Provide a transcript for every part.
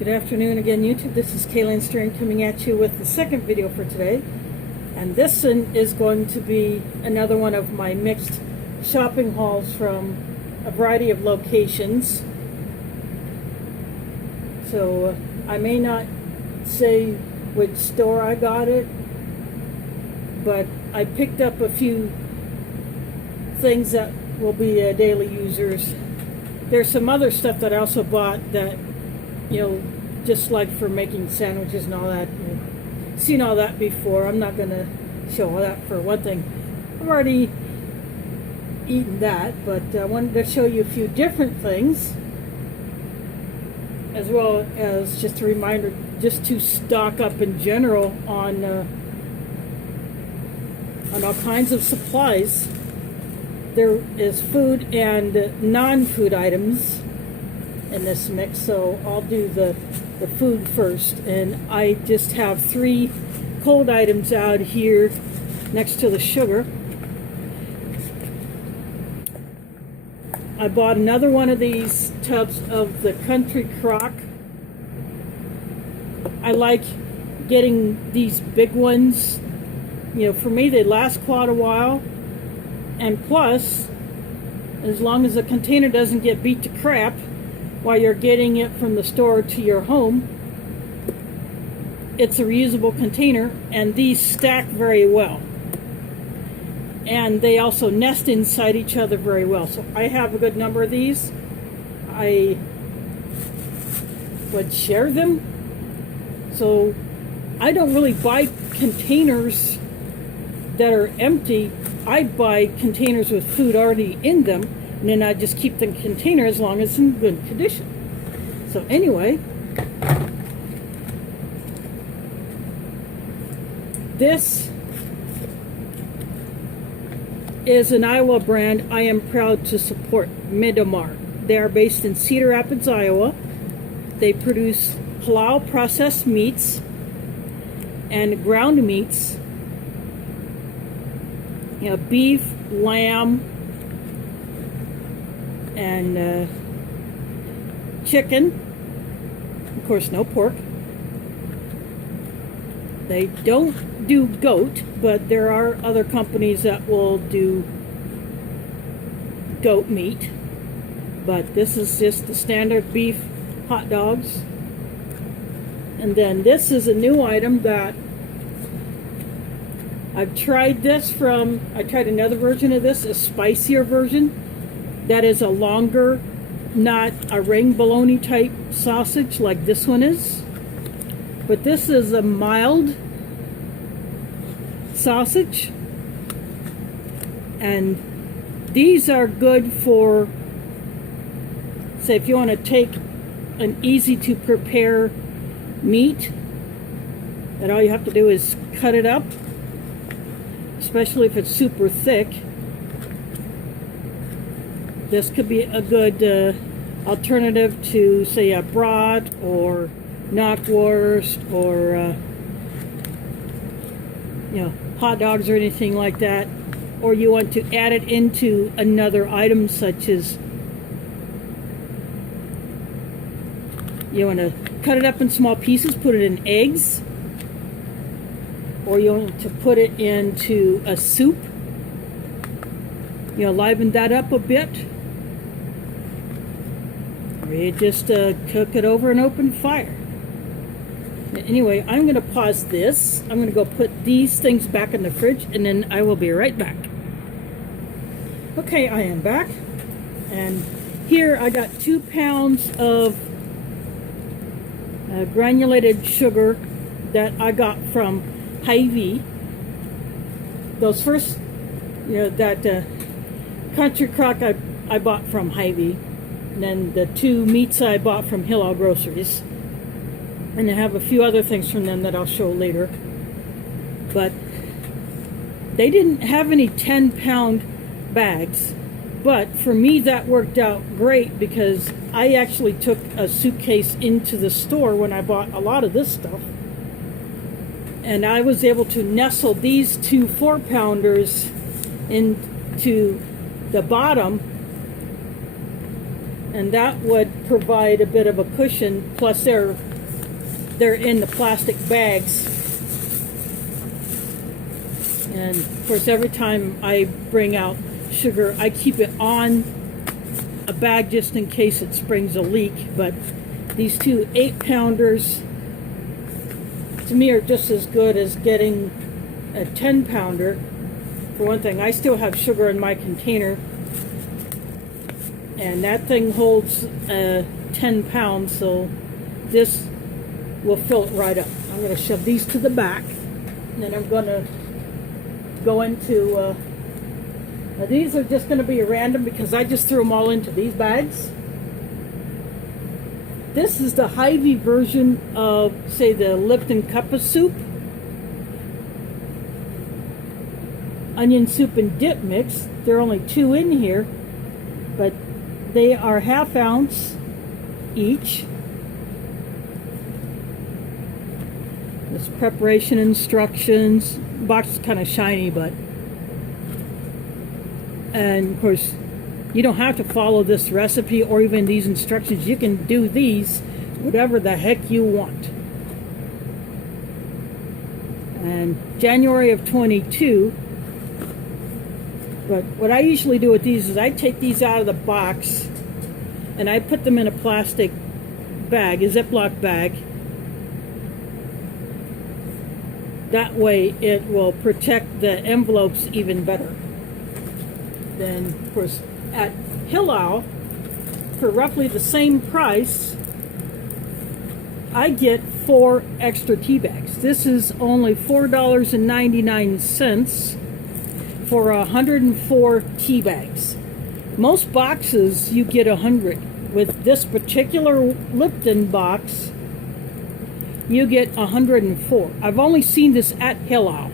Good afternoon again, YouTube. This is Kaylin Stern coming at you with the second video for today. And this one is going to be another one of my mixed shopping hauls from a variety of locations. So I may not say which store I got it, but I picked up a few things that will be daily users. There's some other stuff that I also bought that, you know, just like for making sandwiches and all that. You've seen all that before. I'm not going to show all that for one thing. I've already eaten that, but I wanted to show you a few different things, as well as just a reminder just to stock up in general on all kinds of supplies. There is food and non-food items in this mix, so I'll do the food first. And I just have 3 cold items out here next to the sugar. I bought another one of these tubs of the Country Crock. I like getting these big ones. You know, for me they last quite a while, and plus, as long as the container doesn't get beat to crap while you're getting it from the store to your home, it's a reusable container, and these stack very well. And they also nest inside each other very well. So I have a good number of these. I would share them. So I don't really buy containers that are empty. I buy containers with food already in them, and then I just keep the container as long as it's in good condition. So anyway, this is an Iowa brand I am proud to support, Midamar. They are based in Cedar Rapids, Iowa. They produce halal processed meats and ground meats. You know, beef, lamb, and chicken. Of course, no pork. They don't do goat, but there are other companies that will do goat meat. But this is just the standard beef hot dogs. And then this is a new item that I've tried I tried another version of this, a spicier version. That is a longer, not a ring bologna type sausage like this one is. But this is a mild sausage. And these are good for, say, if you want to take an easy to prepare meat, and all you have to do is cut it up, especially if it's super thick. This could be a good alternative to, say, a brat or knockwurst or you know, hot dogs or anything like that. Or you want to add it into another item, such as you want to cut it up in small pieces, put it in eggs, or you want to put it into a soup. You know, liven that up a bit. Or you just cook it over an open fire. Anyway, I'm going to pause this. I'm going to go put these things back in the fridge, and then I will be right back. Okay, I am back. And here I got 2 pounds of granulated sugar that I got from Hy-Vee. Those first, you know, that Country Crock I bought from Hy-Vee. And then the 2 meats I bought from Hillel Groceries. And I have a few other things from them that I'll show later. But they didn't have any 10-pound bags. But for me, that worked out great, because I actually took a suitcase into the store when I bought a lot of this stuff. And I was able to nestle these 2 4-pounders into the bottom and that would provide a bit of a cushion. Plus they're in the plastic bags, and of course every time I bring out sugar I keep it on a bag just in case it springs a leak. But these two 8-pounders to me are just as good as getting a 10-pounder. For one thing, I still have sugar in my container, and that thing holds 10 pounds, so this will fill it right up. I'm going to shove these to the back, and then I'm going to go into now these are just going to be random because I just threw them all into these bags. This is the Hy-Vee version of, say, the Lipton cup of soup, onion soup and dip mix. There are only 2 in here, but they are ½ ounce each. This preparation instructions. The box is kind of shiny, but, and of course you don't have to follow this recipe or even these instructions. You can do these whatever the heck you want. And January of 22. But what I usually do with these is I take these out of the box and I put them in a plastic bag, a Ziploc bag. That way it will protect the envelopes even better. Then, of course, at Hillel, for roughly the same price, I get 4 extra tea bags. This is only $4.99 for 104 tea bags. Most boxes you get 100. With this particular Lipton box, you get 104. I've only seen this at Hillel.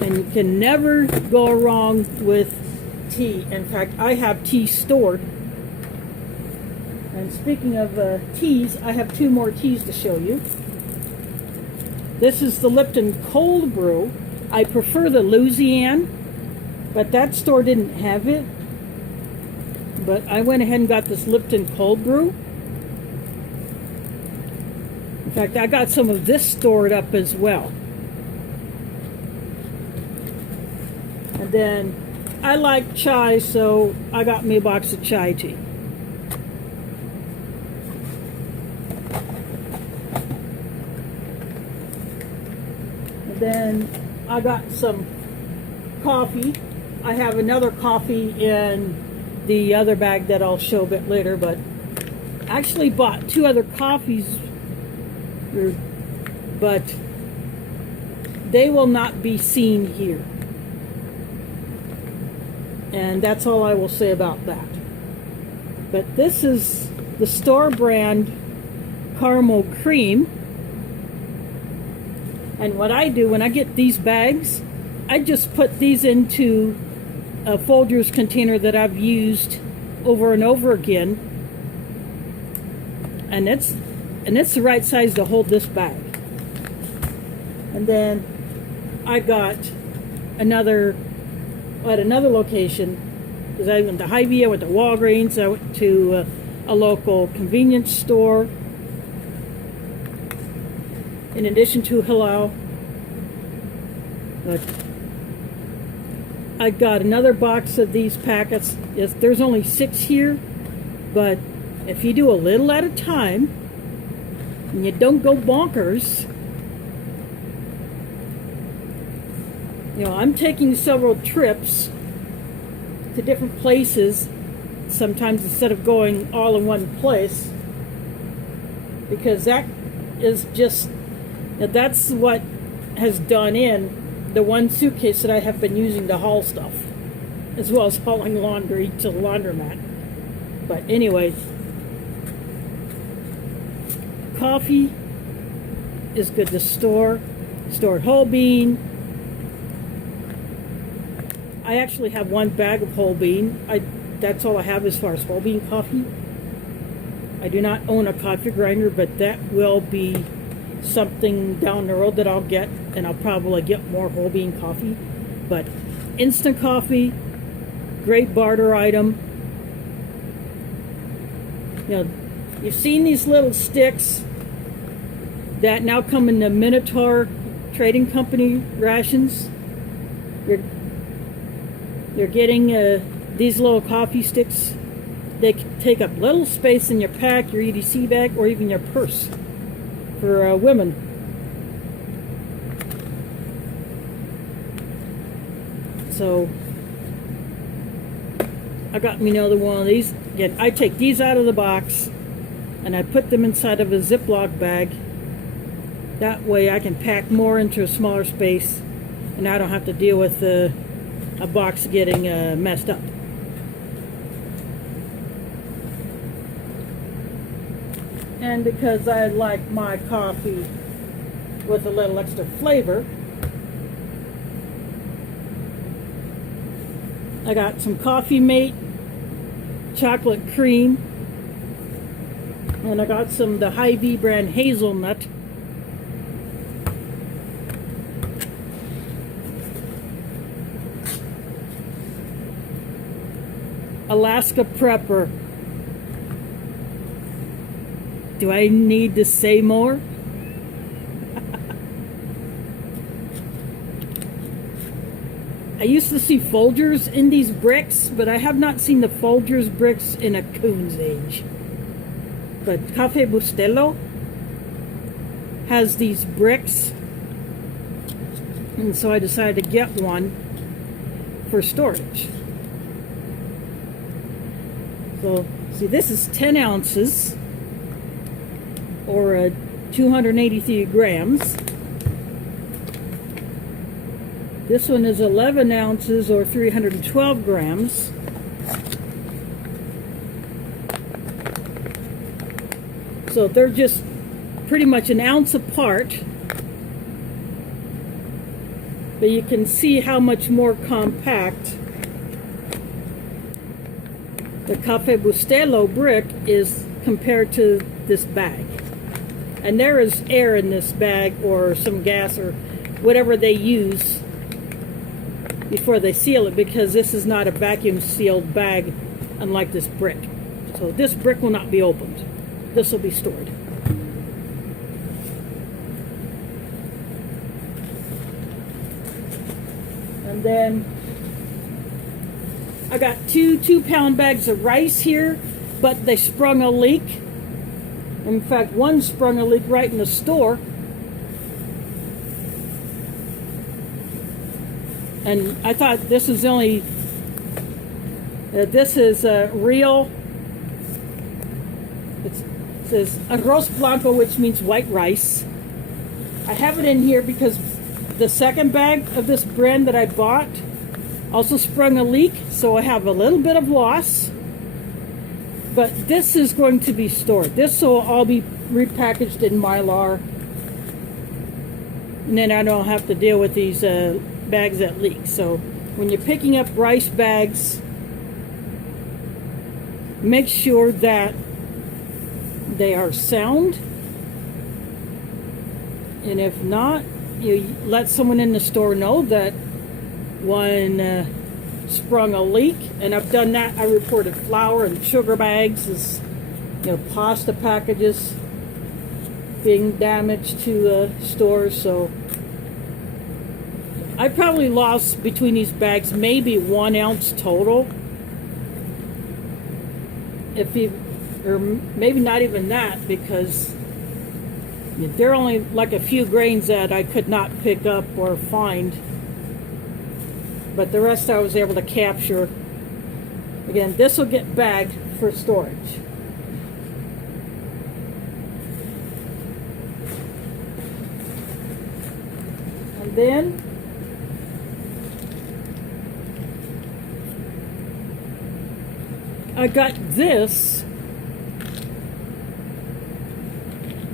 And you can never go wrong with tea. In fact, I have tea stored. And speaking of teas, I have 2 more teas to show you. This is the Lipton Cold Brew. I prefer the Louisiane, but that store didn't have it. But I went ahead and got this Lipton Cold Brew. In fact, I got some of this stored up as well. And then I like chai, so I got me a box of chai tea. And then I got some coffee. I have another coffee in the other bag that I'll show a bit later, but I actually bought 2 other coffees, but they will not be seen here. And that's all I will say about that. But this is the store brand caramel cream. And what I do when I get these bags, I just put these into a Folgers container that I've used over and over again. And it's the right size to hold this bag. And then I got another at another location, because I went to Hy-Vee, I went to Walgreens, I went to a local convenience store, in addition to Hillel. But I got another box of these packets. Yes, there's only 6 here, but if you do a little at a time and you don't go bonkers, you know, I'm taking several trips to different places, sometimes instead of going all in one place, because that is just, that's what has done in the one suitcase that I have been using to haul stuff, as well as hauling laundry to the laundromat. But anyway, coffee is good to store. Stored whole bean. I actually have 1 bag of whole bean. That's all I have as far as whole bean coffee. I do not own a coffee grinder, but that will be something down the road that I'll get, and I'll probably get more whole bean coffee. But instant coffee, great barter item. You know, you've seen these little sticks that now come in the Minotaur Trading Company rations. You're getting these little coffee sticks. They take up little space in your pack, your EDC bag, or even your purse for women. So I got me another one of these. Again, I take these out of the box and I put them inside of a Ziploc bag. That way I can pack more into a smaller space and I don't have to deal with a box getting messed up. And because I like my coffee with a little extra flavor, I got some Coffee Mate chocolate cream, and I got some the Hy-Vee brand hazelnut. Alaska Prepper. Do I need to say more? I used to see Folgers in these bricks, but I have not seen the Folgers bricks in a coon's age. But Cafe Bustelo has these bricks, and so I decided to get one for storage. So, see, this is 10 ounces, or 283 grams. This one is 11 ounces, or 312 grams. So they're just pretty much an ounce apart. But you can see how much more compact the Cafe Bustelo brick is compared to this bag. And there is air in this bag, or some gas, or whatever they use before they seal it, because this is not a vacuum sealed bag unlike this brick. So this brick will not be opened. This will be stored. And then I got two 2-pound bags of rice here, but they sprung a leak. In fact, one sprung a leak right in the store. And I thought this is only, this is real, it says arroz blanco, which means white rice. I have it in here because the second bag of this brand that I bought also sprung a leak, so I have a little bit of loss. But this is going to be stored. This will all be repackaged in Mylar. And then I don't have to deal with these bags that leak. So when you're picking up rice bags, make sure that they are sound. And if not, you let someone in the store know that one sprung a leak. And I've done that. I reported flour and sugar bags, as pasta packages being damaged to stores. So I probably lost between these bags maybe 1 ounce total, or maybe not even that, because there are only like a few grains that I could not pick up or find, but the rest I was able to capture. Again, this will get bagged for storage. And then I got this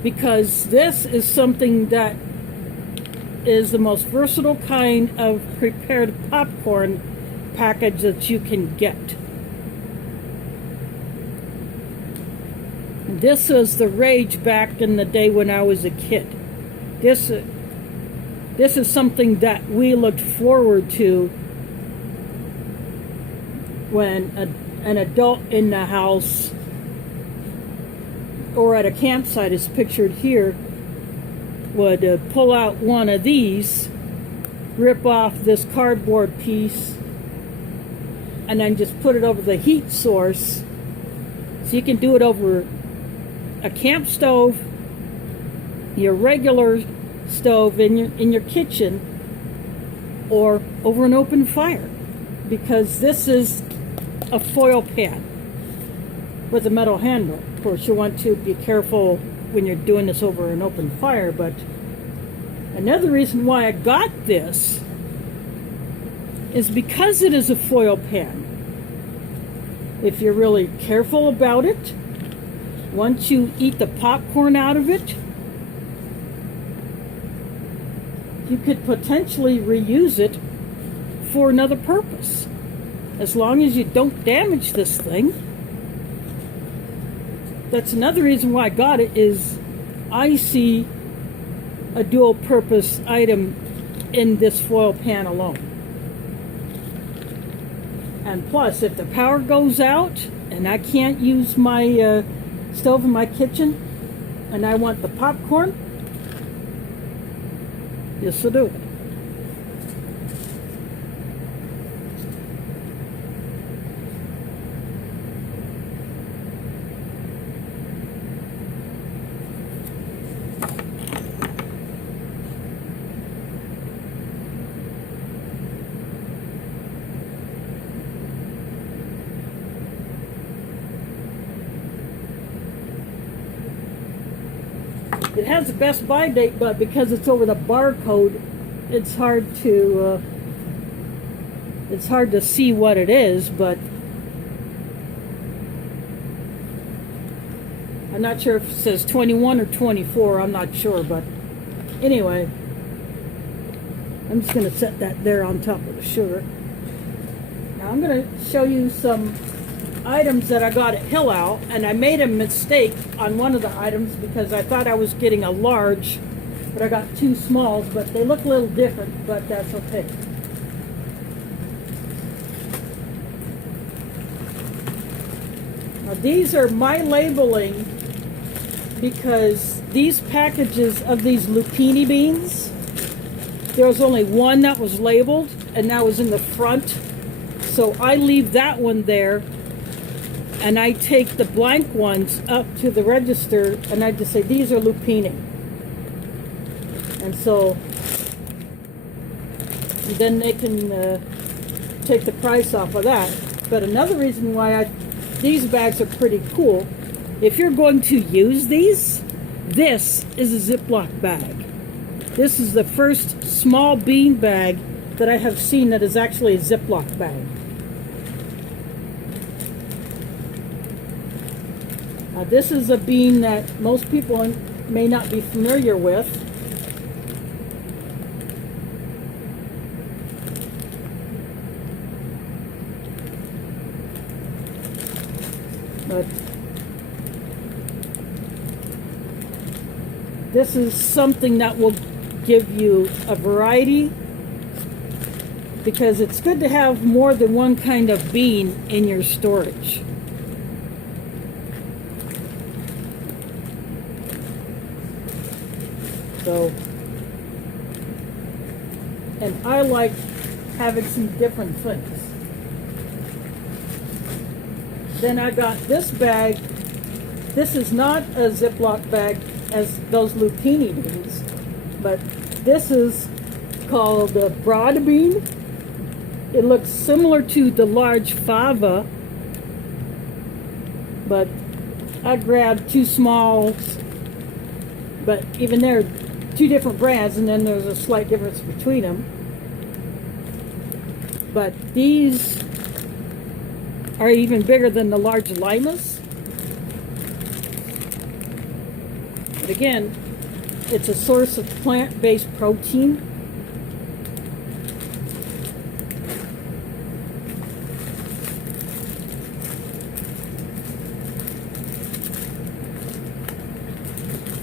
because this is something that is the most versatile kind of prepared popcorn package that you can get. This was the rage back in the day when I was a kid. This is something that we looked forward to when an adult in the house or at a campsite, is pictured here, would pull out one of these, rip off this cardboard piece, and then just put it over the heat source. So you can do it over a camp stove, your regular stove in your kitchen, or over an open fire, because this is a foil pan with a metal handle. Of course, you want to be careful when you're doing this over an open fire, but another reason why I got this is because it is a foil pan. If you're really careful about it, once you eat the popcorn out of it, you could potentially reuse it for another purpose, as long as you don't damage this thing. That's another reason why I got it, is I see a dual purpose item in this foil pan alone. And plus, if the power goes out and I can't use my stove in my kitchen and I want the popcorn, this will do it. It has a best by date, but because it's over the barcode, it's hard to see what it is. But I'm not sure if it says 21 or 24. I'm not sure, but anyway, I'm just going to set that there on top of the sugar. Now I'm going to show you some items that I got at Hillel, and I made a mistake on one of the items because I thought I was getting a large, but I got two smalls, but they look a little different, but that's okay. Now these are my labeling, because these packages of these lupini beans, there was only one that was labeled, and that was in the front, so I leave that one there. And I take the blank ones up to the register, and I just say, these are lupini. And so then they can take the price off of that. But another reason why these bags are pretty cool, if you're going to use these, this is a Ziploc bag. This is the first small bean bag that I have seen that is actually a Ziploc bag. This is a bean that most people may not be familiar with. But this is something that will give you a variety, because it's good to have more than one kind of bean in your storage. So, and I like having some different things. Then I got this bag. This is not a Ziploc bag as those lupini beans, but this is called a broad bean. It looks similar to the large fava, but I grabbed two smalls, but even there, two different brands, and then there's a slight difference between them. But these are even bigger than the large limas. But again, it's a source of plant-based protein.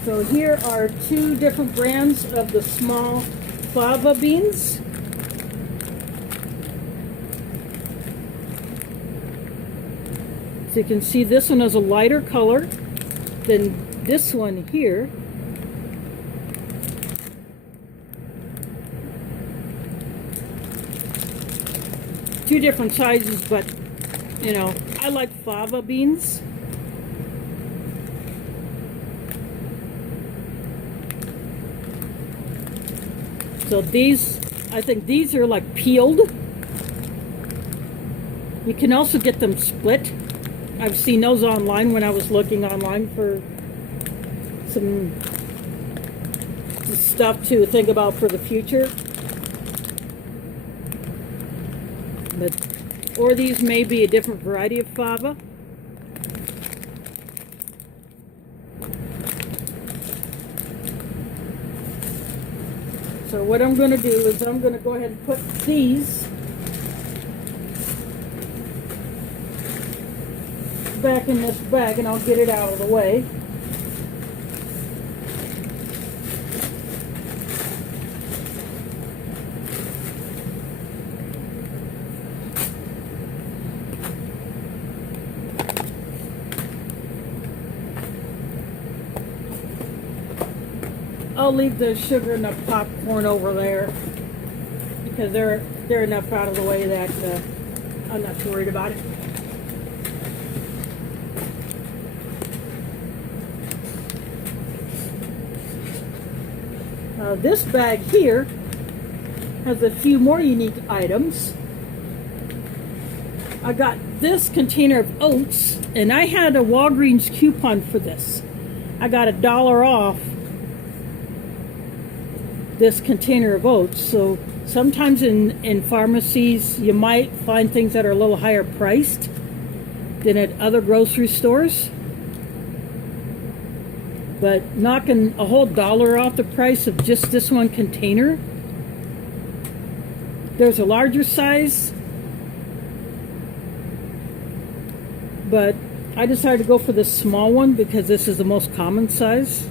So here are two different brands of the small fava beans. So you can see this one is a lighter color than this one here. Two different sizes, but you know, I like fava beans. So these, I think these are like peeled. You can also get them split. I've seen those online when I was looking online for some stuff to think about for the future. But, or these may be a different variety of fava. So what I'm going to do is I'm going to go ahead and put these back in this bag, and I'll get it out of the way. I'll leave the sugar and the popcorn over there because they're enough out of the way that I'm not too worried about it. This bag here has a few more unique items. I got this container of oats, and I had a Walgreens coupon for this. I got $1 off this container of oats. So sometimes in pharmacies you might find things that are a little higher priced than at other grocery stores, but knocking a whole $1 off the price of just this one container. There's a larger size, but I decided to go for this small one because this is the most common size.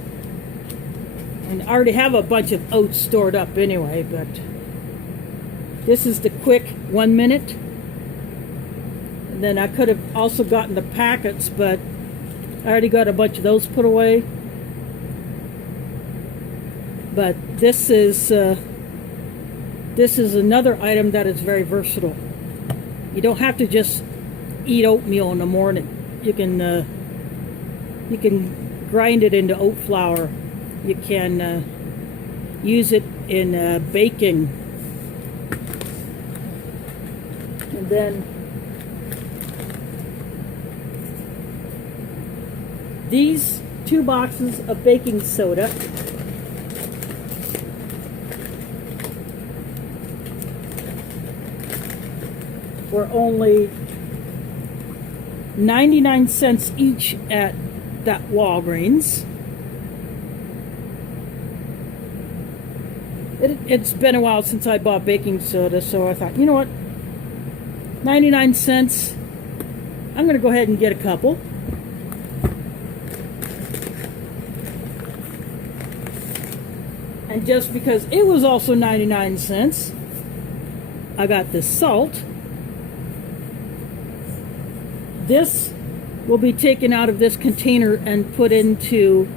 And I already have a bunch of oats stored up anyway, but this is the quick 1 minute. And then I could have also gotten the packets, but I already got a bunch of those put away. But this is another item that is very versatile. You don't have to just eat oatmeal in the morning. You can grind it into oat flour. You can use it in baking. And then these 2 boxes of baking soda were only 99 cents each at that Walgreens. It's been a while since I bought baking soda, so I thought, you know what, 99 cents, I'm going to go ahead and get a couple. And just because it was also 99 cents, I got this salt. This will be taken out of this container and put into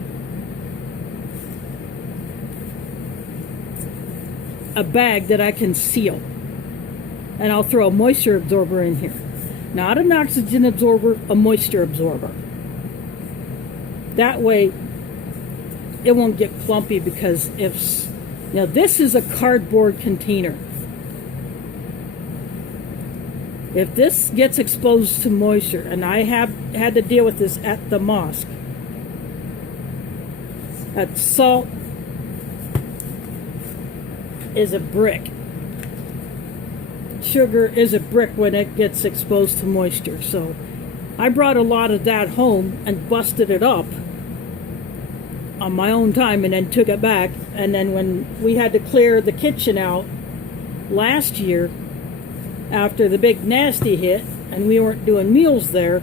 a bag that I can seal. And I'll throw a moisture absorber in here. Not an oxygen absorber, a moisture absorber. That way it won't get clumpy, because now this is a cardboard container. If this gets exposed to moisture, and I have had to deal with this at the mosque, that salt is a brick. Sugar is a brick when it gets exposed to moisture. So I brought a lot of that home and busted it up on my own time, and then took it back. And then when we had to clear the kitchen out last year after the big nasty hit and we weren't doing meals there,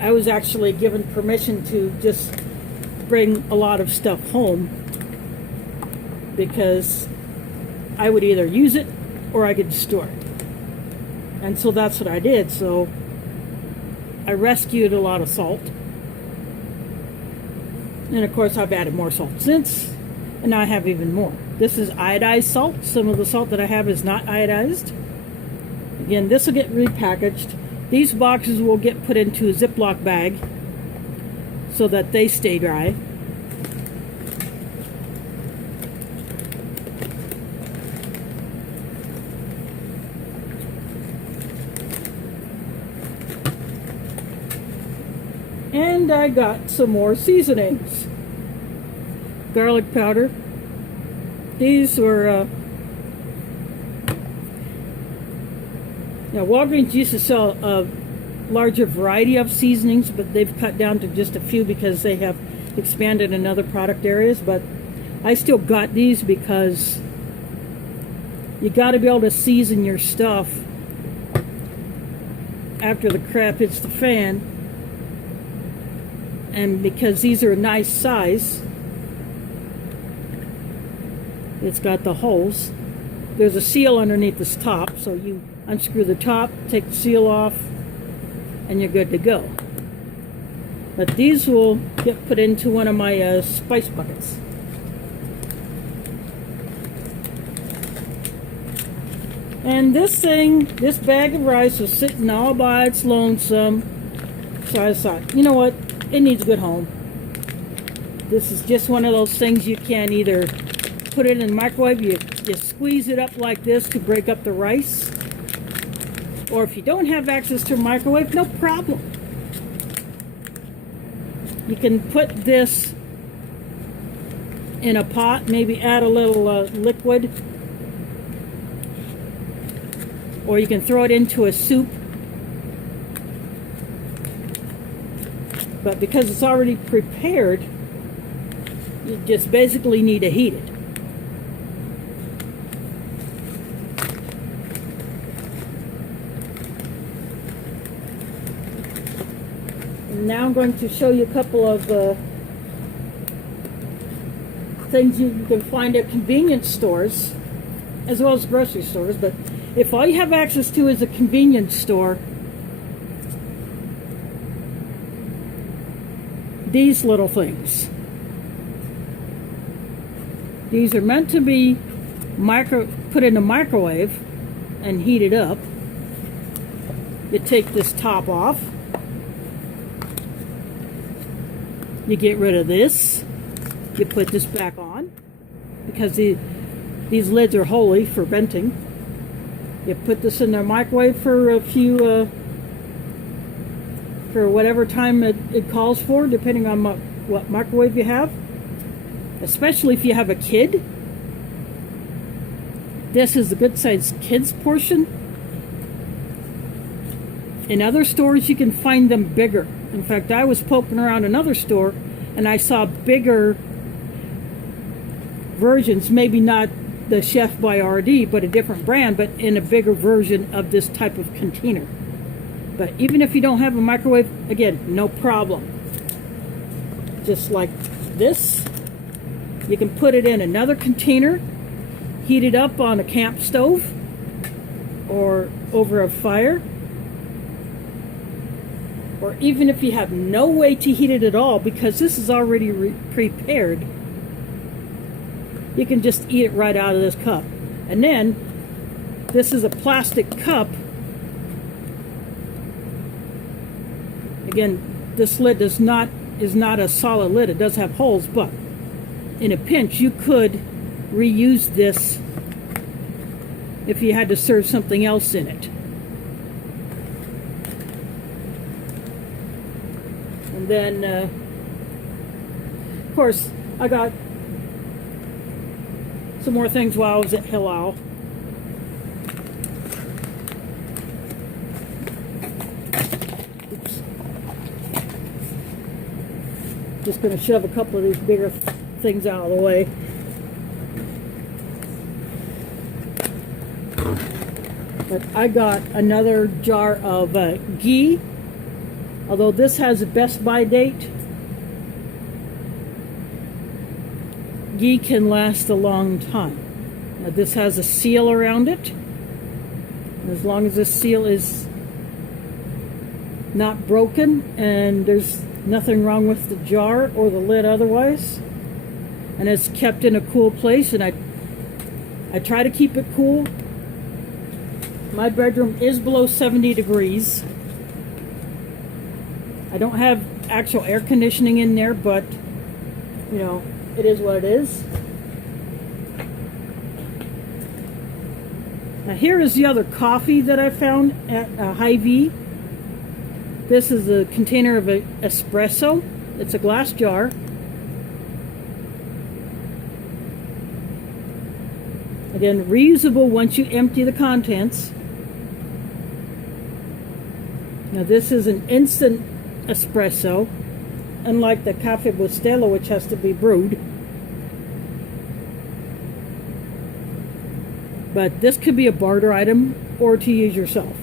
I was actually given permission to just bring a lot of stuff home, because I would either use it or I could store it. And so that's what I did. So I rescued a lot of salt. And of course I've added more salt since, and now I have even more. This is iodized salt. Some of the salt that I have is not iodized. Again, this will get repackaged. These boxes will get put into a Ziploc bag so that they stay dry. And I got some more seasonings. Garlic powder. These were, Walgreens used to sell a larger variety of seasonings, but they've cut down to just a few because they have expanded in other product areas. But I still got these because you got to be able to season your stuff after the crap hits the fan. And because these are a nice size, it's got the holes. There's a seal underneath this top, so you unscrew the top, take the seal off, and you're good to go. But these will get put into one of my spice buckets. And this bag of rice was sitting all by its lonesome. So I thought, you know what? It needs a good home. This is just one of those things you can either put it in the microwave, you squeeze it up like this to break up the rice. Or if you don't have access to a microwave, no problem. You can put this in a pot, maybe add a little liquid. Or you can throw it into a soup. But because it's already prepared, you just basically need to heat it. And now I'm going to show you a couple of things you can find at convenience stores, as well as grocery stores. But if all you have access to is a convenience store, these little things. These are meant to be put in a microwave and heated up. You take this top off. You get rid of this. You put this back on because these lids are holy for venting. You put this in the microwave for a few for whatever time it calls for, depending on what microwave you have. Especially if you have a kid. This is the good sized kids portion. In other stores you can find them bigger. In fact, I was poking around another store and I saw bigger versions, maybe not the Chef Boyardee, but a different brand, but in a bigger version of this type of container. But even if you don't have a microwave, again, no problem. Just like this, you can put it in another container, heat it up on a camp stove or over a fire. Or even if you have no way to heat it at all, because this is already prepared, you can just eat it right out of this cup. And then, this is a plastic cup. Again, this lid is not a solid lid. It does have holes, but in a pinch, you could reuse this if you had to serve something else in it. And then, of course, I got some more things while I was at Hillel. Oops. Just going to shove a couple of these bigger things out of the way. But I got another jar of ghee. Although this has a best by date, ghee can last a long time. Now this has a seal around it. And as long as this seal is not broken, and there's nothing wrong with the jar or the lid otherwise. And it's kept in a cool place, and I try to keep it cool. My bedroom is below 70 degrees. I don't have actual air conditioning in there, but you know, it is what it is. Now here is the other coffee that I found at Hy-Vee. This is a container of espresso. It's a glass jar. Again, reusable once you empty the contents. Now this is an instant espresso, unlike the Cafe Bustelo, which has to be brewed. But this could be a barter item or to use yourself.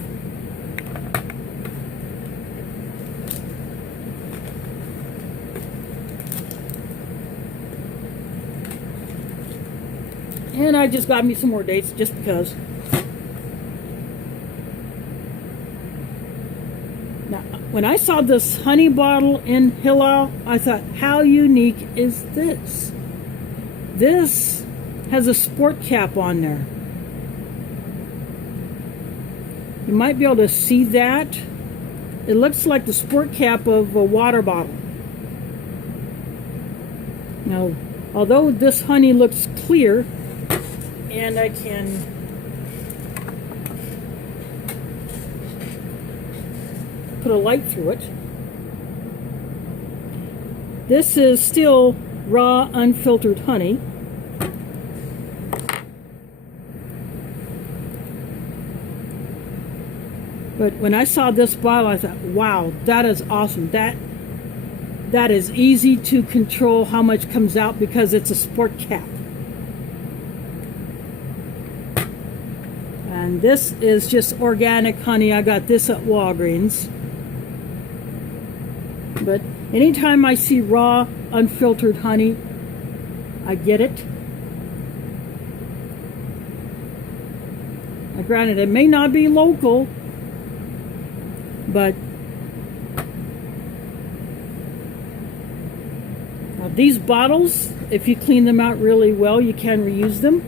And I just got me some more dates just because. Now, when I saw this honey bottle in Hillel, I thought, how unique is this? This has a sport cap on there. You might be able to see that. It looks like the sport cap of a water bottle. Now, although this honey looks clear, and I can put a light through it, this is still raw, unfiltered honey. But when I saw this bottle, I thought, wow, that is awesome. That is easy to control how much comes out because it's a sport cap. And this is just organic honey. I got this at Walgreens. But anytime I see raw, unfiltered honey, I get it. Now, granted, it may not be local, but now these bottles, if you clean them out really well, you can reuse them.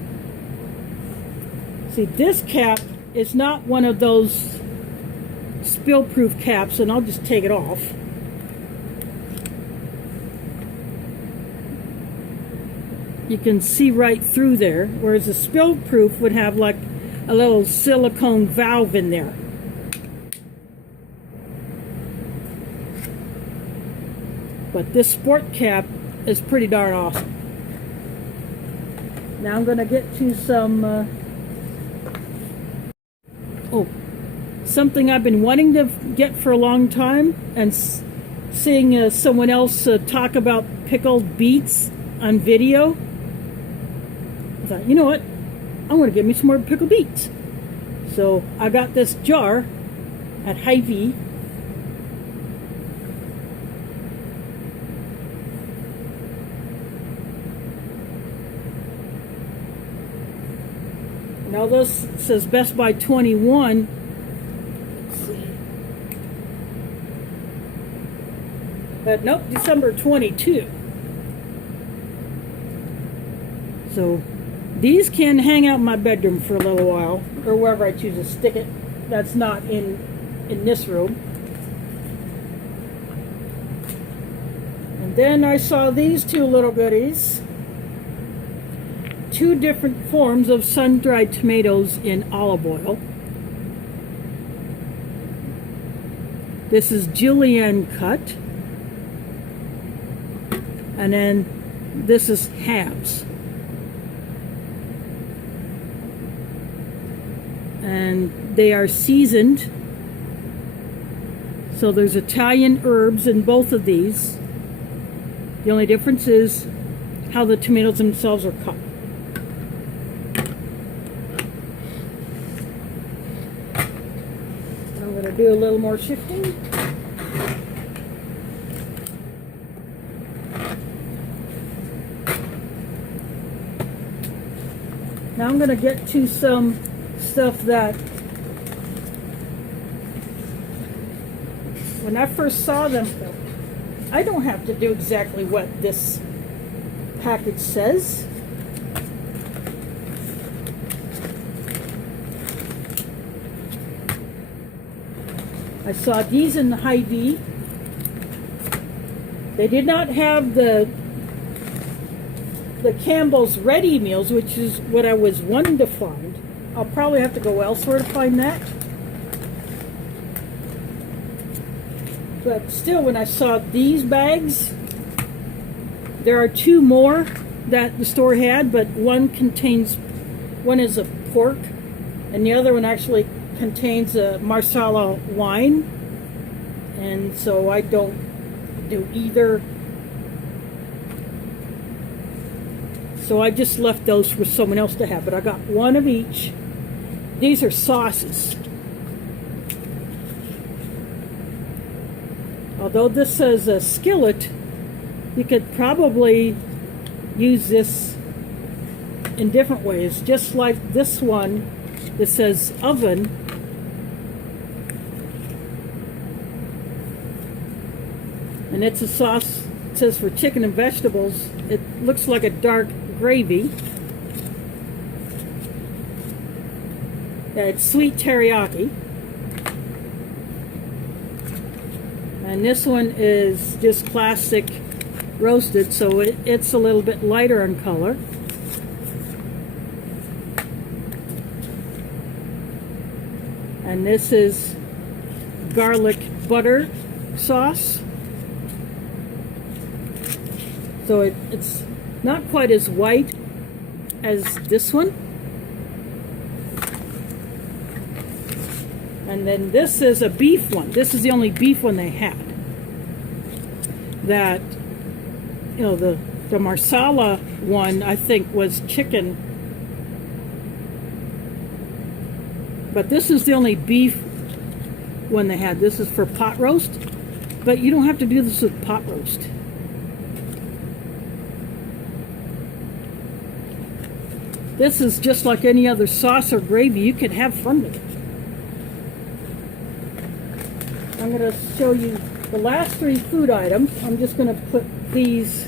See, this cap is not one of those spill-proof caps, and I'll just take it off. You can see right through there, whereas the spill-proof would have like a little silicone valve in there. But this sport cap is pretty darn awesome. Now I'm going to get to some something I've been wanting to get for a long time, and seeing someone else talk about pickled beets on video, I thought, you know what, I want to get me some more pickled beets. So I got this jar at Hy-Vee. Now this says Best Buy 21. Let's see. But nope, December 22. So these can hang out in my bedroom for a little while, or wherever I choose to stick it. That's not in this room. And then I saw these two little goodies. Two different forms of sun-dried tomatoes in olive oil. This is julienne cut, and then this is halves. And they are seasoned, so there's Italian herbs in both of these. The only difference is how the tomatoes themselves are cut. Do a little more shifting. Now I'm going to get to some stuff that when I first saw them, I don't have to do exactly what this package says. I saw these in the Hy-Vee. They did not have the Campbell's ready meals, which is what I was wanting to find. I'll probably have to go elsewhere to find that. But still, when I saw these bags, there are two more that the store had, but one is a pork, and the other one actually contains a Marsala wine, and so I don't do either. So I just left those for someone else to have, but I got one of each. These are sauces. Although this says a skillet, you could probably use this in different ways, just like this one that says oven. And it's a sauce, it says for chicken and vegetables. It looks like a dark gravy. Yeah, it's sweet teriyaki. And this one is just classic roasted, so it's a little bit lighter in color. And this is garlic butter sauce. So it's not quite as white as this one. And then this is a beef one. This is the only beef one they had. That, you know, the Marsala one, I think, was chicken. But this is the only beef one they had. This is for pot roast. But you don't have to do this with pot roast. This is just like any other sauce or gravy. You can have fun with it. I'm going to show you the last three food items. I'm just going to put these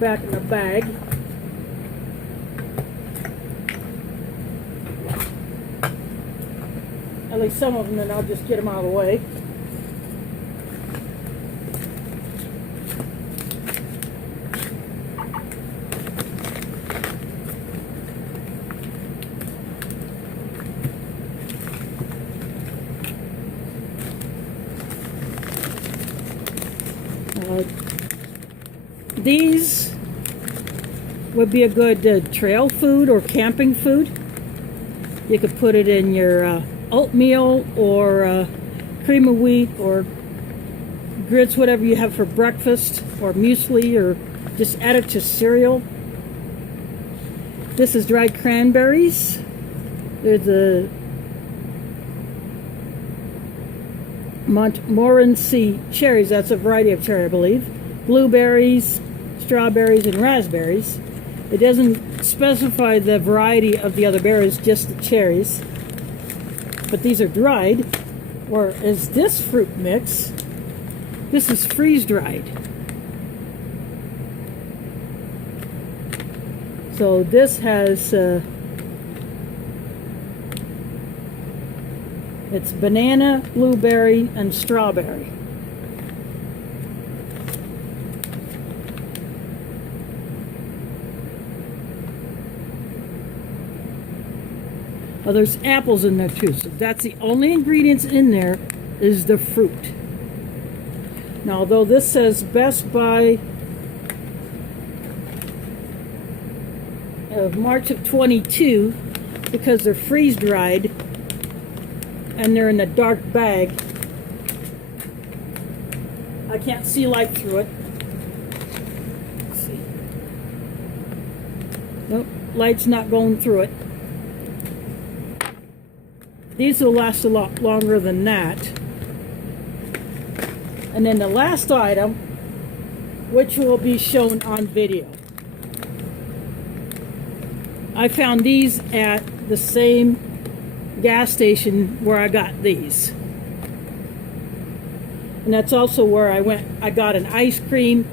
back in the bag. At least some of them, and I'll just get them out of the way. These would be a good trail food or camping food. You could put it in your oatmeal or cream of wheat or grits, whatever you have for breakfast, or muesli, or just add it to cereal. This is dried cranberries. They're the Montmorency cherries. That's a variety of cherry, I believe. Blueberries, strawberries, and raspberries. It doesn't specify the variety of the other berries, just the cherries. But these are dried. Or is this fruit mix? This is freeze-dried. So this has it's banana, blueberry, and strawberry. Oh, there's apples in there too. So that's the only ingredients in there is the fruit. Now, although this says Best By of March of 22, because they're freeze-dried and they're in a dark bag, I can't see light through it. Let's see. Nope, light's not going through it. These will last a lot longer than that. And then the last item, which will be shown on video. I found these at the same gas station where I got these. And that's also where I got an ice cream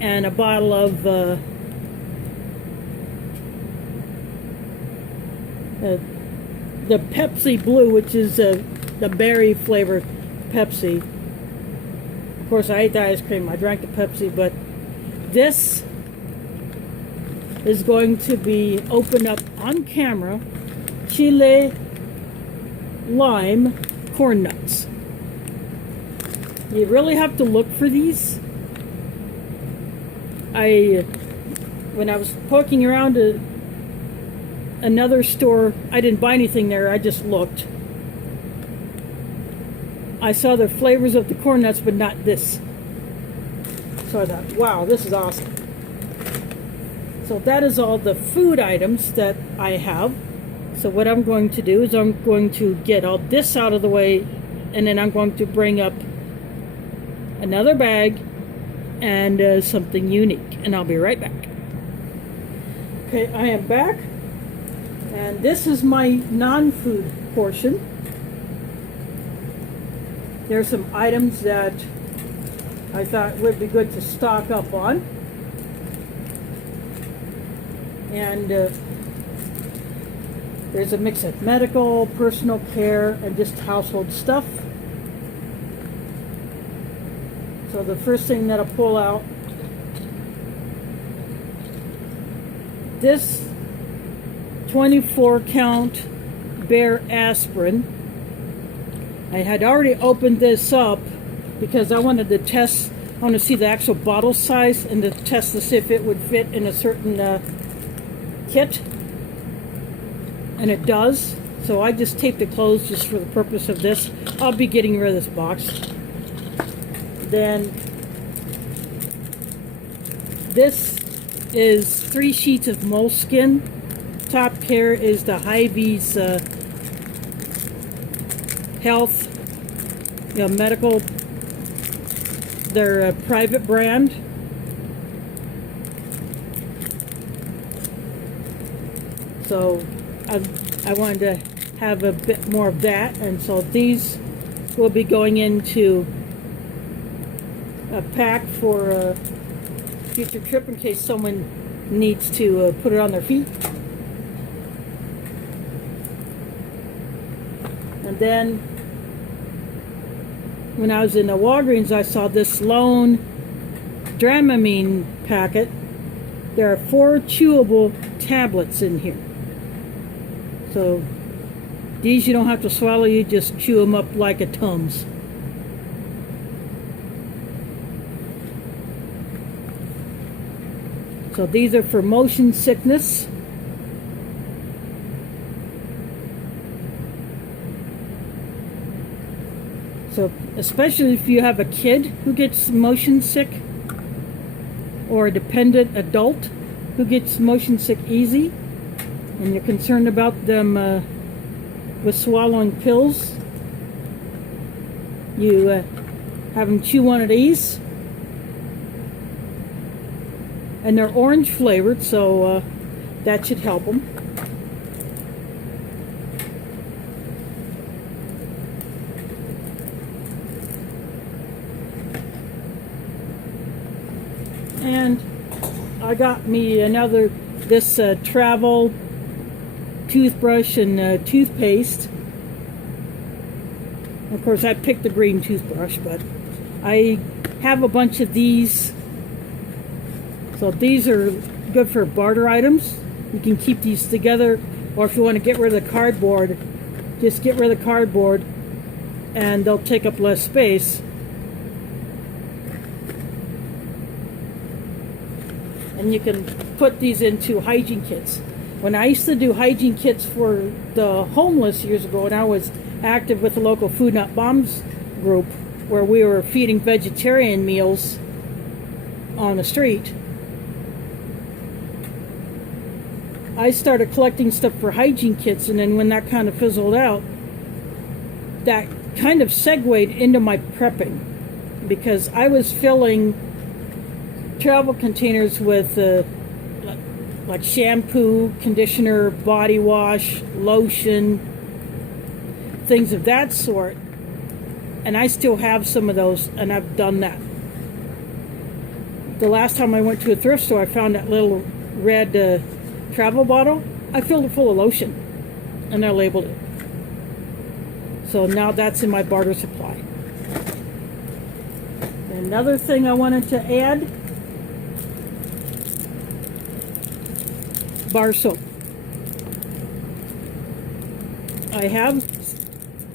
and a bottle of the Pepsi Blue, which is the berry flavored Pepsi. Of course, I ate the ice cream, I drank the Pepsi, but this is going to be opened up on camera. Chile lime corn nuts. You really have to look for these. When I was poking around another store, I didn't buy anything there, I just looked. I saw the flavors of the corn nuts, but not this. So I thought, wow, this is awesome. So that is all the food items that I have. So what I'm going to do is I'm going to get all this out of the way, and then I'm going to bring up another bag and something unique, and I'll be right back. Okay, I am back, and this is my non-food portion. There's some items that I thought would be good to stock up on, and there's a mix of medical, personal care, and just household stuff. So the first thing that I'll pull out, this 24 count Bear aspirin. I had already opened this up because I wanted to test, I want to see the actual bottle size and to test to see if it would fit in a certain kit. And it does. So I just taped it closed just for the purpose of this. I'll be getting rid of this box. Then this is 3 sheets of moleskin. Top care is the Hy-Vee's health, medical, their private brand. So I wanted to have a bit more of that, and so these will be going into a pack for a future trip in case someone needs to put it on their feet. And then when I was in the Walgreens, I saw this lone Dramamine packet. There are 4 chewable tablets in here. So these you don't have to swallow, you just chew them up like a Tums. So these are for motion sickness. So especially if you have a kid who gets motion sick, or a dependent adult who gets motion sick easy, and you're concerned about them with swallowing pills, you have them chew one of these. And they're orange flavored, so that should help them. And I got me this travel toothbrush and toothpaste. Of course, I picked the green toothbrush, but I have a bunch of these. So these are good for barter items. You can keep these together, or if you want to get rid of the cardboard, just get rid of the cardboard and they'll take up less space. And you can put these into hygiene kits. When I used to do hygiene kits for the homeless years ago, and I was active with the local Food Not Bombs group, where we were feeding vegetarian meals on the street, I started collecting stuff for hygiene kits, and then when that kind of fizzled out, that kind of segued into my prepping, because I was filling travel containers with like shampoo, conditioner, body wash, lotion, things of that sort. And I still have some of those, and I've done that. The last time I went to a thrift store, I found that little red travel bottle. I filled it full of lotion, and I labeled it. So now that's in my barter supply. Another thing I wanted to add, bar soap. I have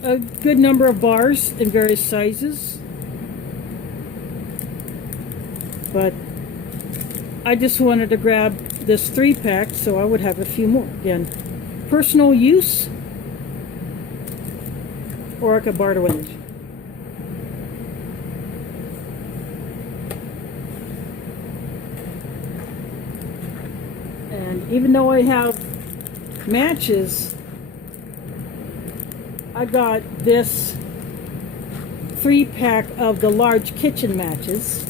a good number of bars in various sizes, but I just wanted to grab this 3-pack so I would have a few more. Again, personal use, or I could barter with it. And even though I have matches, I got this 3-pack of the large kitchen matches,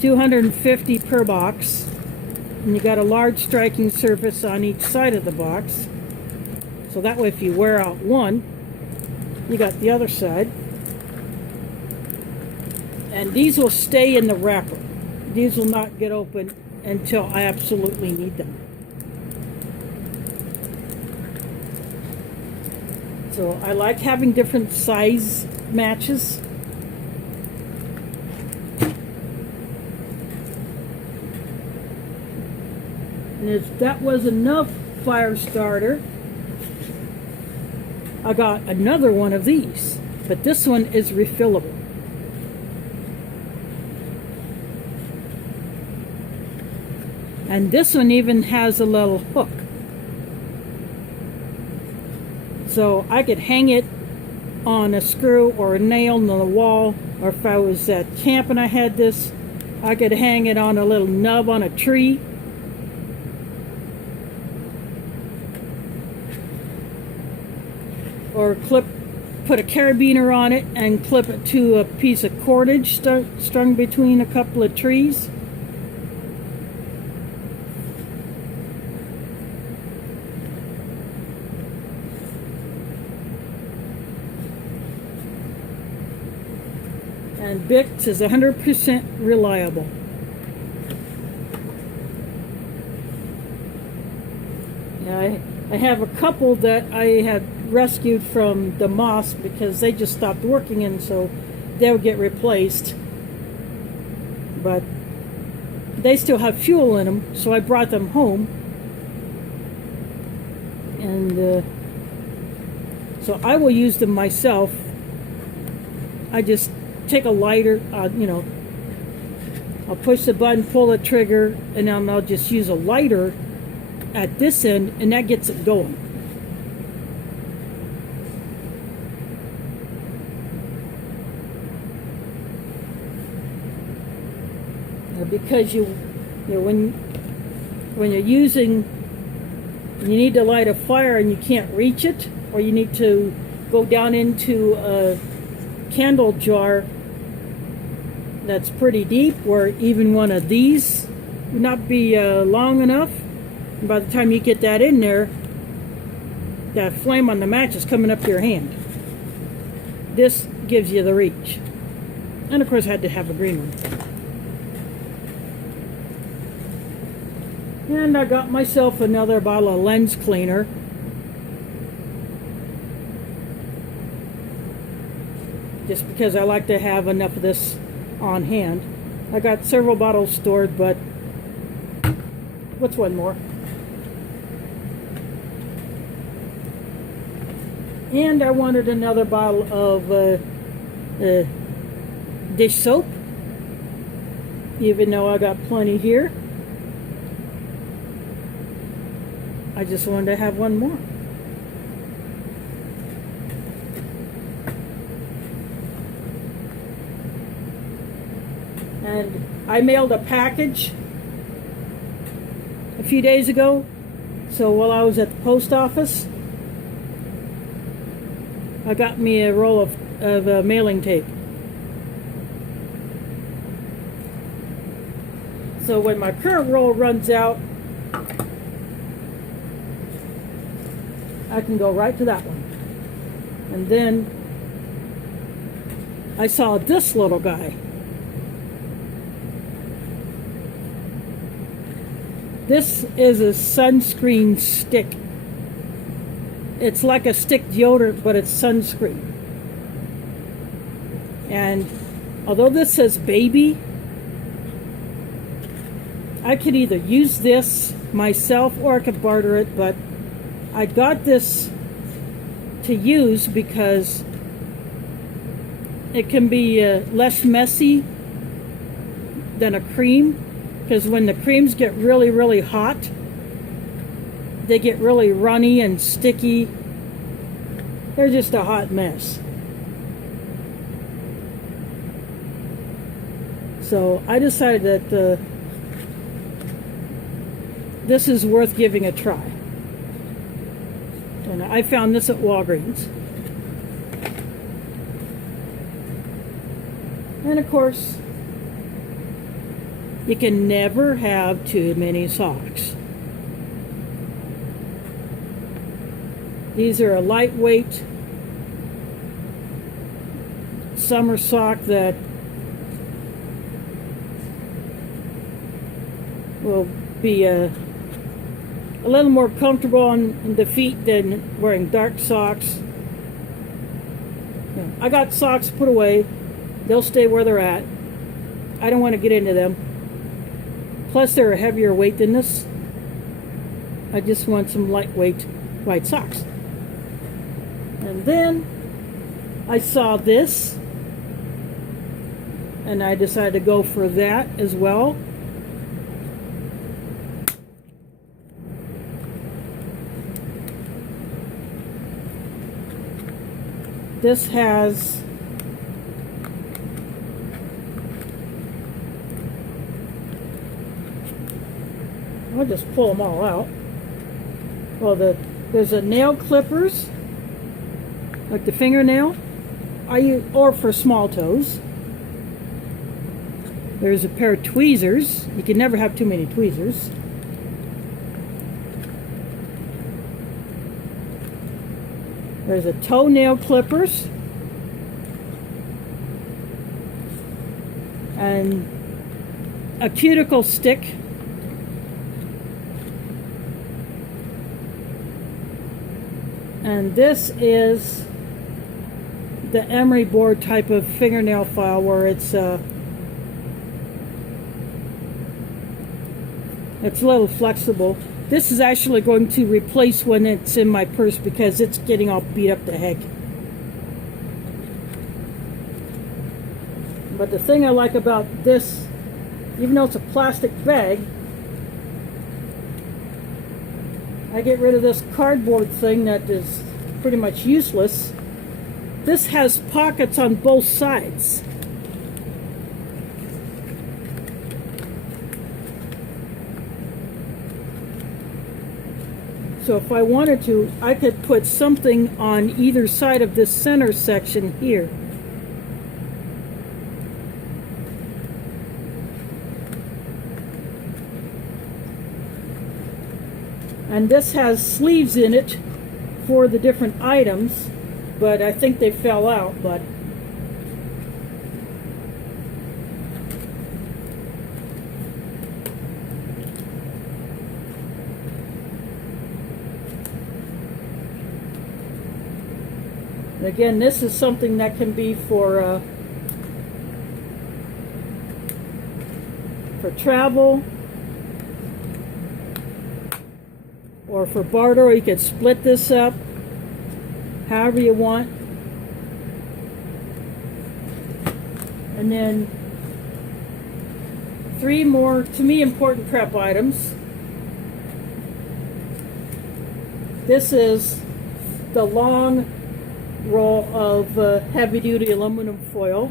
250 per box, and you got a large striking surface on each side of the box, so that way if you wear out one, you got the other side. And these will stay in the wrapper. These will not get open until I absolutely need them. So I like having different size matches. And if that was enough fire starter, I got another one of these, but this one is refillable. And this one even has a little hook. So I could hang it on a screw or a nail on the wall, or if I was at camp and I had this, I could hang it on a little nub on a tree. Or put a carabiner on it and clip it to a piece of cordage strung between a couple of trees. And Bix is 100% reliable. Yeah, I have a couple that I had rescued from the mosque because they just stopped working, and so they'll get replaced. But they still have fuel in them, so I brought them home. And so I will use them myself. I just take a lighter, I'll push the button, pull the trigger, and then I'll just use a lighter at this end, and that gets it going. Because when you're using, you need to light a fire and you can't reach it, or you need to go down into a candle jar that's pretty deep, where even one of these would not be long enough. And by the time you get that in there, that flame on the match is coming up to your hand. This gives you the reach. And of course I had to have a green one. And I got myself another bottle of lens cleaner. Just because I like to have enough of this on hand. I got several bottles stored, but what's one more? And I wanted another bottle of dish soap, even though I got plenty here. I just wanted to have one more. And I mailed a package a few days ago. So while I was at the post office, I got me a roll of mailing tape. So when my current roll runs out, I can go right to that one. And then I saw this little guy. This is a sunscreen stick. It's like a stick deodorant, but it's sunscreen. And although this says baby, I could either use this myself or I could barter it, but I got this to use because it can be less messy than a cream, because when the creams get really, really hot, they get really runny and sticky. They're just a hot mess. So I decided that this is worth giving a try. And I found this at Walgreens. And of course, you can never have too many socks. These are a lightweight summer sock that will be a little more comfortable on the feet than wearing dark socks. I got socks put away. They'll stay where they're at. I don't want to get into them. Plus, they're a heavier weight than this. I just want some lightweight white socks. And then I saw this, and I decided to go for that as well. This has I'll just pull them all out. Well, there's a nail clippers, like the fingernail, or for small toes. There's a pair of tweezers. You can never have too many tweezers. There's a toenail clippers. And a cuticle stick. And this is the emery board type of fingernail file where it's a little flexible. This is actually going to replace when it's in my purse because it's getting all beat up to heck. But the thing I like about this, even though it's a plastic bag, I get rid of this cardboard thing that is pretty much useless. This has pockets on both sides. So if I wanted to, I could put something on either side of this center section here. And this has sleeves in it for the different items, but I think they fell out. But again, this is something that can be for travel, or for barter, or you could split this up however you want. And then 3 more, to me, important prep items. This is the long roll of heavy-duty aluminum foil.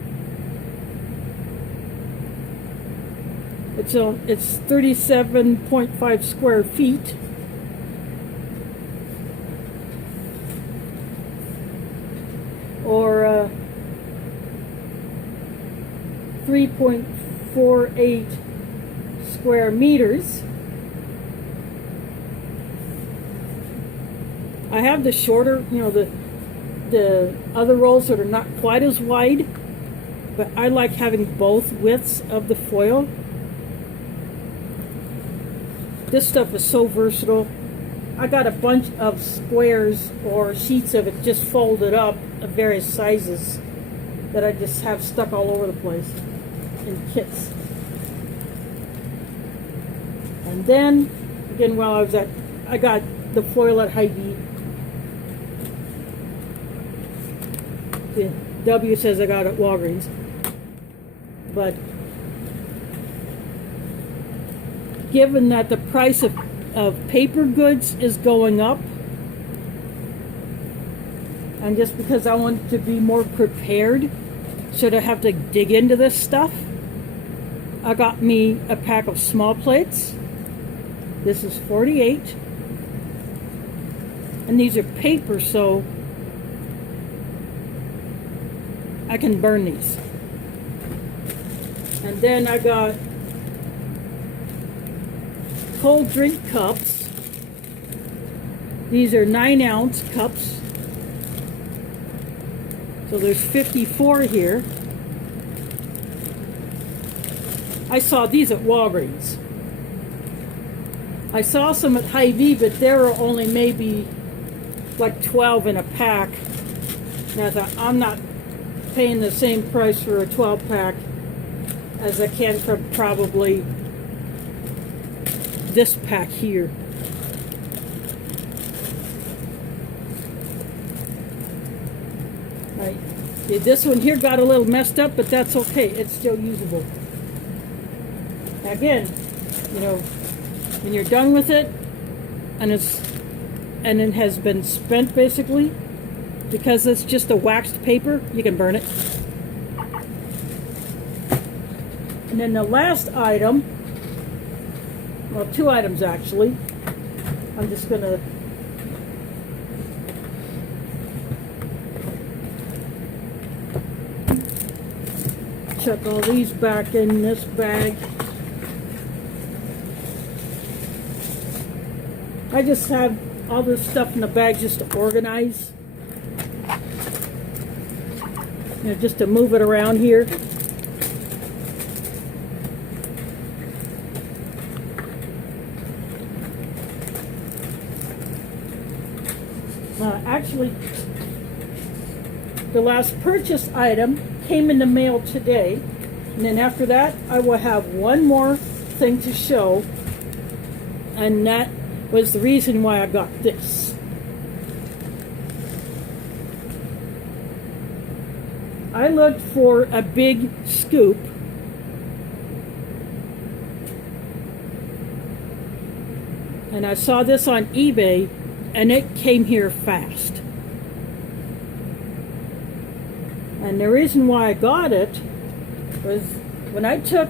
It's 37.5 square feet. Or 3.48 square meters. I have the shorter, the other rolls that are not quite as wide, but I like having both widths of the foil. This stuff is so versatile. I got a bunch of squares or sheets of it just folded up of various sizes that I just have stuck all over the place in kits. And then, again, while I got the foil at Hy-Vee. The W says I got it at Walgreens. But given that the price of paper goods is going up, and just because I want to be more prepared should I have to dig into this stuff, I got me a pack of small plates. This is 48. And these are paper, so I can burn these. And then I got cold drink cups. These are 9-ounce cups. So there's 54 here. I saw these at Walgreens. I saw some at Hy-Vee, but there were only maybe like 12 in a pack. And I thought, I'm not paying the same price for a 12 pack as I can for probably this pack here. Right. This one here got a little messed up, but that's okay. It's still usable. Again, when you're done with it and it has been spent basically, because it's just a waxed paper, you can burn it. And then the last item, well, 2 items actually. I'm just gonna chuck all these back in this bag. I just have all this stuff in the bag just to organize. Just to move it around here. Actually, the last purchase item came in the mail today. And then after that, I will have one more thing to show. And that was the reason why I got this. I looked for a big scoop. And I saw this on eBay, and it came here fast. And the reason why I got it was when I took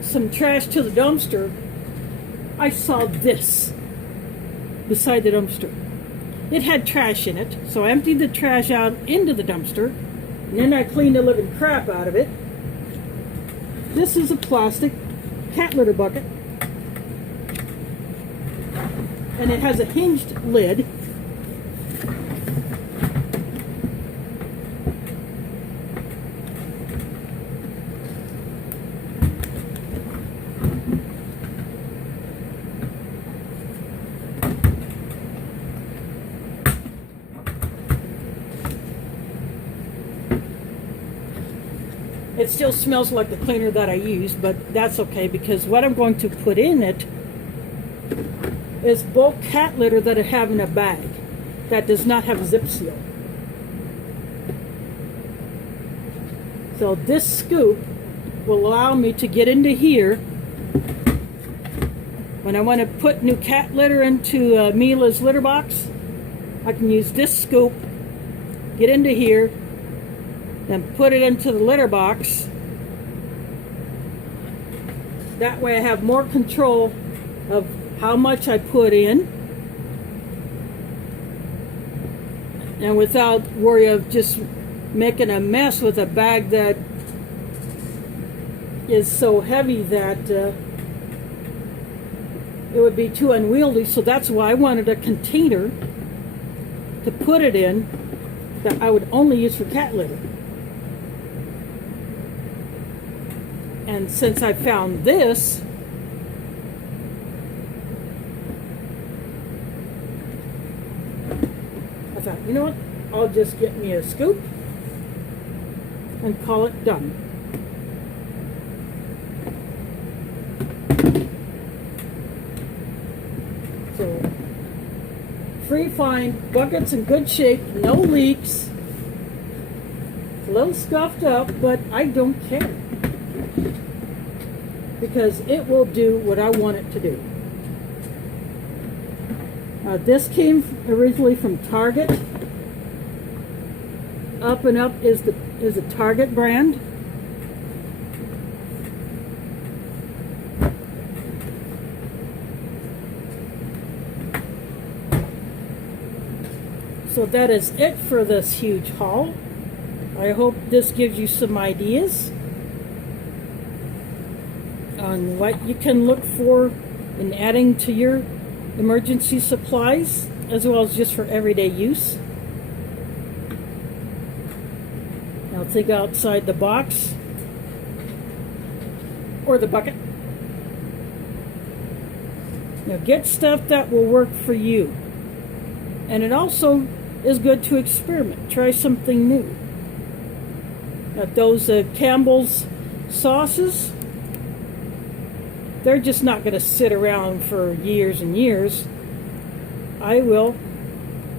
some trash to the dumpster, I saw this beside the dumpster. It had trash in it, so I emptied the trash out into the dumpster, and then I cleaned the living crap out of it. This is a plastic cat litter bucket, and it has a hinged lid. It still smells like the cleaner that I used, but that's okay because what I'm going to put in it is bulk cat litter that I have in a bag that does not have a zip seal. So this scoop will allow me to get into here when I want to put new cat litter into Mila's litter box. I can use this scoop, get into here, then put it into the litter box. That way I have more control of how much I put in, and without worry of just making a mess with a bag that is so heavy that it would be too unwieldy, so that's why I wanted a container to put it in that I would only use for cat litter. And since I found this, I thought, you know what, I'll just get me a scoop and call it done. So, free find, buckets in good shape, no leaks, a little scuffed up, but I don't care, because it will do what I want it to do. This came originally from Target. Up and Up is a Target brand. So that is it for this huge haul. I hope this gives you some ideas on what you can look for in adding to your emergency supplies, as well as just for everyday use. Now think outside the box or the bucket. Now get stuff that will work for you. And it also is good to experiment. Try something new. Now those Campbell's sauces, they're just not going to sit around for years and years. I will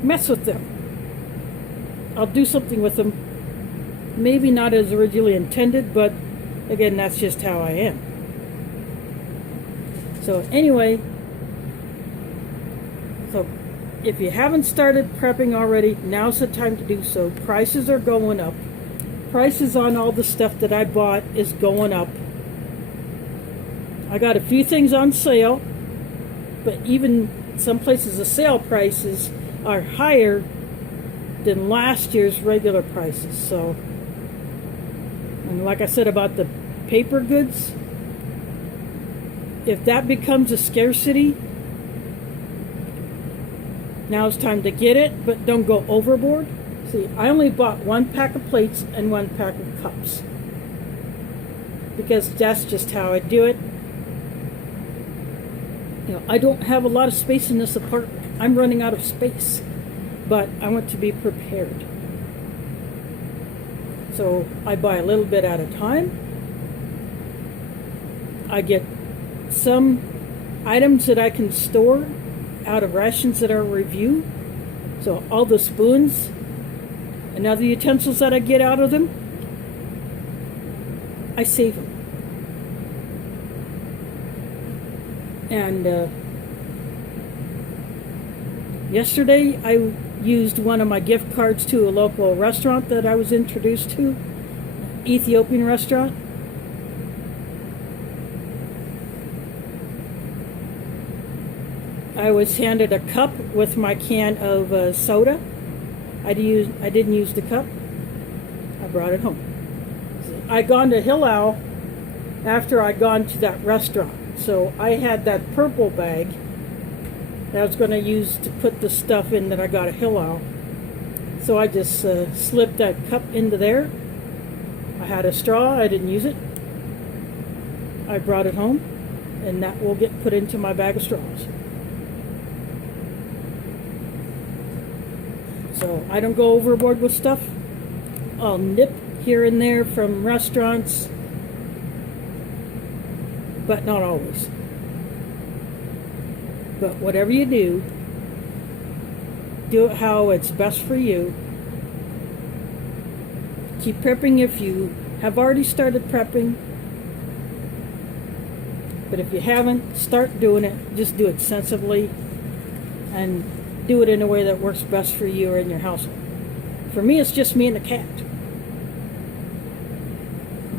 mess with them. I'll do something with them. Maybe not as originally intended, but again, that's just how I am. So anyway, so if you haven't started prepping already, now's the time to do so. Prices are going up. Prices on all the stuff that I bought is going up. I got a few things on sale, but even some places the sale prices are higher than last year's regular prices. So, and like I said about the paper goods, if that becomes a scarcity, now it's time to get it, but don't go overboard. See, I only bought 1 pack of plates and 1 pack of cups, because that's just how I do it. You know, I don't have a lot of space in this apartment. I'm running out of space, but I want to be prepared. So I buy a little bit at a time. I get some items that I can store out of rations that are review. So all the spoons and other utensils that I get out of them, I save them. And yesterday I used one of my gift cards to a local restaurant that I was introduced to, Ethiopian restaurant. I was handed a cup with my can of soda. I didn't use the cup. I brought it home. I'd gone to Hillel after I'd gone to that restaurant. So I had that purple bag that I was going to use to put the stuff in that I got at Hillel. So I just slipped that cup into there. I had a straw. I didn't use it. I brought it home, and that will get put into my bag of straws. So I don't go overboard with stuff. I'll nip here and there from restaurants, but not always. But whatever you do, do it how it's best for you. Keep prepping if you have already started prepping. But if you haven't, start doing it. Just do it sensibly and do it in a way that works best for you or in your household. For me, it's just me and the cat.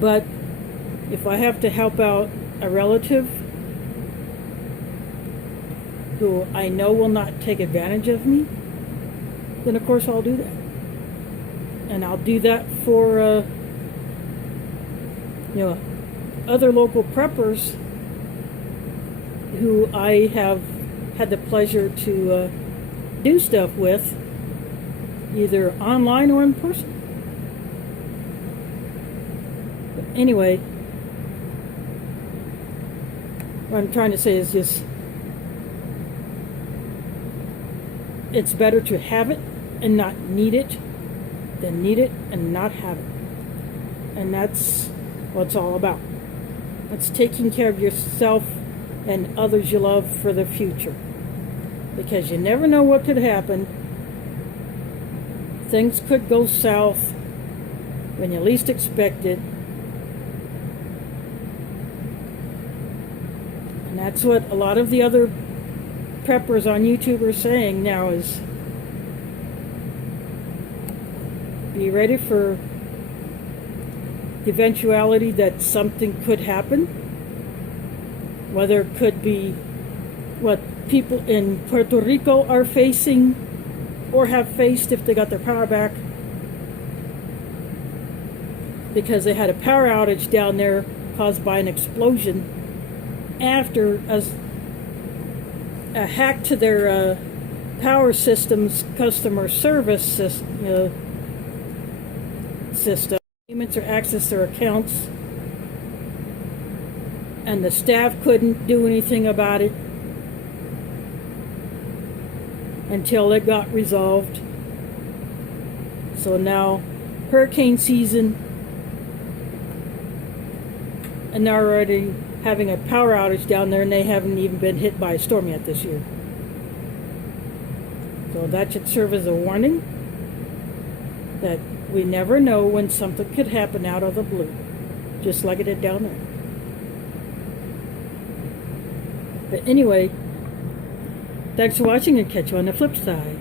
But if I have to help out a relative who I know will not take advantage of me, then of course I'll do that. And I'll do that for other local preppers who I have had the pleasure to do stuff with, either online or in person. But anyway, what I'm trying to say is just, it's better to have it and not need it than need it and not have it. And that's what it's all about. It's taking care of yourself and others you love for the future. Because you never know what could happen. Things could go south when you least expect it. And that's what a lot of the other preppers on YouTube are saying now is, be ready for the eventuality that something could happen. Whether it could be what people in Puerto Rico are facing or have faced if they got their power back, because they had a power outage down there caused by an explosion after a hack to their power system's customer service system, payments or access their accounts, and the staff couldn't do anything about it until it got resolved. So now hurricane season, and they're already having a power outage down there, and they haven't even been hit by a storm yet this year. So that should serve as a warning that we never know when something could happen out of the blue, just like it did down there. But anyway, thanks for watching, and catch you on the flip side.